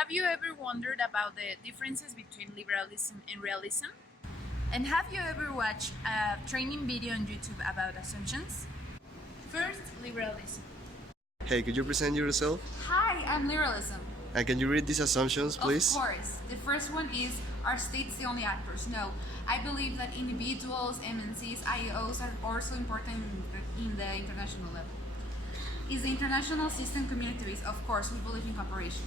Have you ever wondered about the differences between liberalism and realism? And have you ever watched a training video on YouTube about assumptions? First, liberalism. Hey, could you present yourself? Hi, I'm Liberalism. And can you read these assumptions, please? Of course. The first one is, are states the only actors? No. I believe that individuals, MNCs, IOs are also important in the international level. Is the international system community-based? Of course, we believe in cooperation.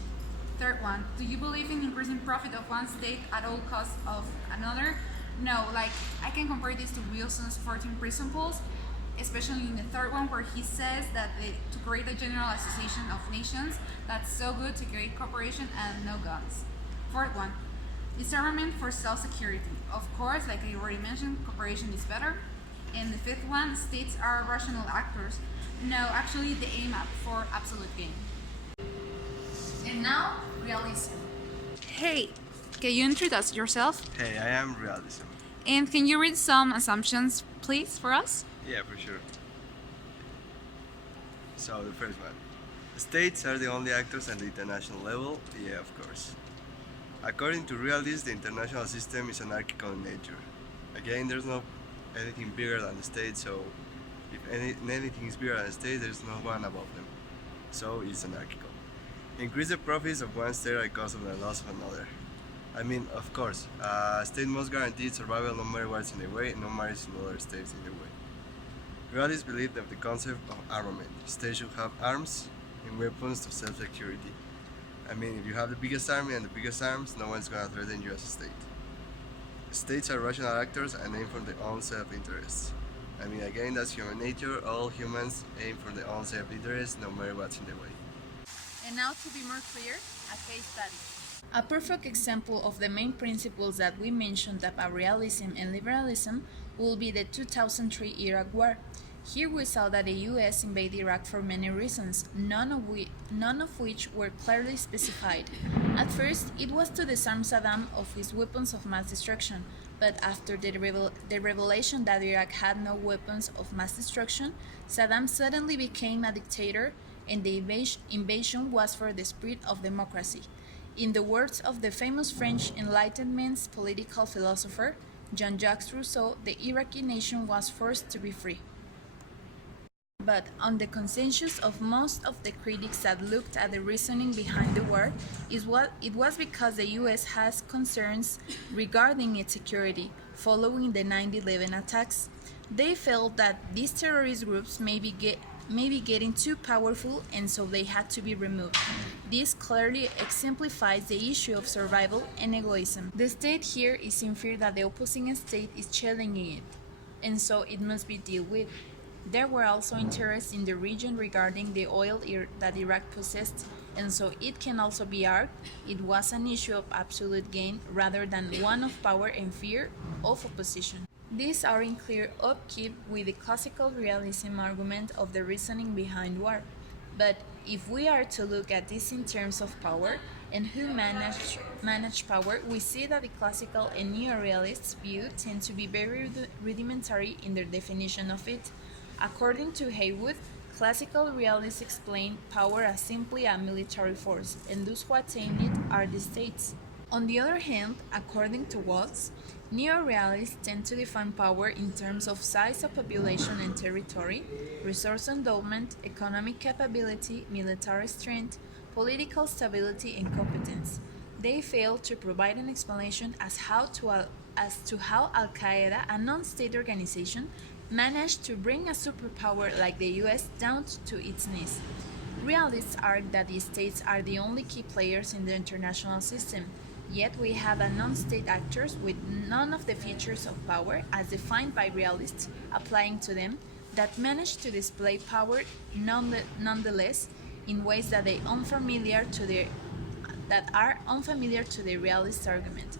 Third one, do you believe in increasing profit of one state at all costs of another? No, like I can compare this to Wilson's 14 principles, especially in the third one where he says that to create a general association of nations that's so good to create cooperation and no guns. Fourth one, disarmament for self-security. Of course, like I already mentioned, cooperation is better. And the fifth one, states are rational actors. No, actually they aim up for absolute gain. And now, realism. Hey, can you introduce yourself? Hey, I am Realism. And can you read some assumptions, please, for us? Yeah, for sure. So, the first one. States are the only actors at the international level? Yeah, of course. According to Realism, the international system is anarchical in nature. Again, there's no anything bigger than the state, so if anything is bigger than the state, there's no one above them. So, it's anarchical. Increase the profits of one state at the cost of the loss of another. I mean, of course, a state must guarantee its survival no matter what's in the way, no matter if other states in the way. Realists believe that the concept of armament. States should have arms and weapons of self-security. I mean, if you have the biggest army and the biggest arms, no one's gonna threaten you as a state. States are rational actors and aim for their own self-interests. I mean, again, that's human nature. All humans aim for their own self-interest no matter what's in the way. And now to be more clear, a case study. A perfect example of the main principles that we mentioned about realism and liberalism will be the 2003 Iraq War. Here we saw that the US invaded Iraq for many reasons, none of which were clearly specified. At first, it was to disarm Saddam of his weapons of mass destruction, but after the revelation that Iraq had no weapons of mass destruction, Saddam suddenly became a dictator, and the invasion was for the spread of democracy. In the words of the famous French Enlightenment's political philosopher, Jean-Jacques Rousseau, the Iraqi nation was forced to be free. But on the consensus of most of the critics that looked at the reasoning behind the war, it was because the US has concerns regarding its security following the 9/11 attacks. They felt that these terrorist groups may be getting too powerful, and so they had to be removed. This clearly exemplifies the issue of survival and egoism. The state here is in fear that the opposing state is challenging it, and so it must be dealt with. There were also interests in the region regarding the oil that Iraq possessed, and so it can also be argued it was an issue of absolute gain rather than one of power and fear of opposition. These are in clear upkeep with the classical realism argument of the reasoning behind war. But if we are to look at this in terms of power and who manage power, we see that the classical and neo-realist view tend to be very rudimentary in their definition of it. According to Haywood, classical realists explain power as simply a military force, and thus who attain it are the states. On the other hand, according to Watts, neo-realists tend to define power in terms of size of population and territory, resource endowment, economic capability, military strength, political stability, and competence. They fail to provide an explanation as to how Al-Qaeda, a non-state organization, managed to bring a superpower like the US down to its knees. Realists argue that the states are the only key players in the international system, yet we have a non-state actors with none of the features of power as defined by realists applying to them that manage to display power nonetheless in ways that are unfamiliar to the realist argument,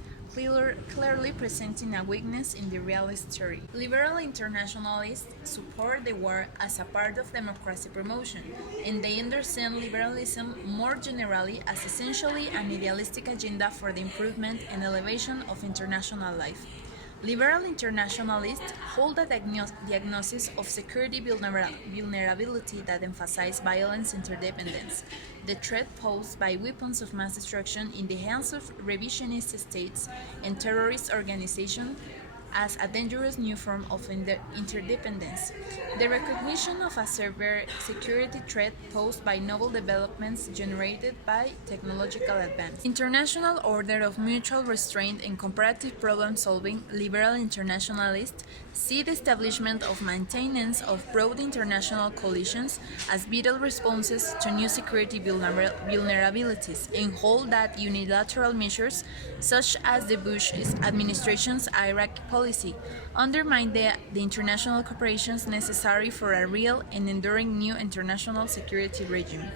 clearly presenting a weakness in the realist theory. Liberal internationalists support the war as a part of democracy promotion, and they understand liberalism more generally as essentially an idealistic agenda for the improvement and elevation of international life. Liberal internationalists hold a diagnosis of security vulnerability that emphasizes violence interdependence, the threat posed by weapons of mass destruction in the hands of revisionist states and terrorist organizations as a dangerous new form of interdependence. The recognition of a severe security threat posed by novel developments generated by technological advance. International order of mutual restraint and comparative problem solving, liberal internationalists see the establishment of maintenance of broad international coalitions as vital responses to new security vulnerabilities and hold that unilateral measures, such as the Bush administration's Iraq policy, undermine the international cooperation necessary for a real and enduring new international security regime.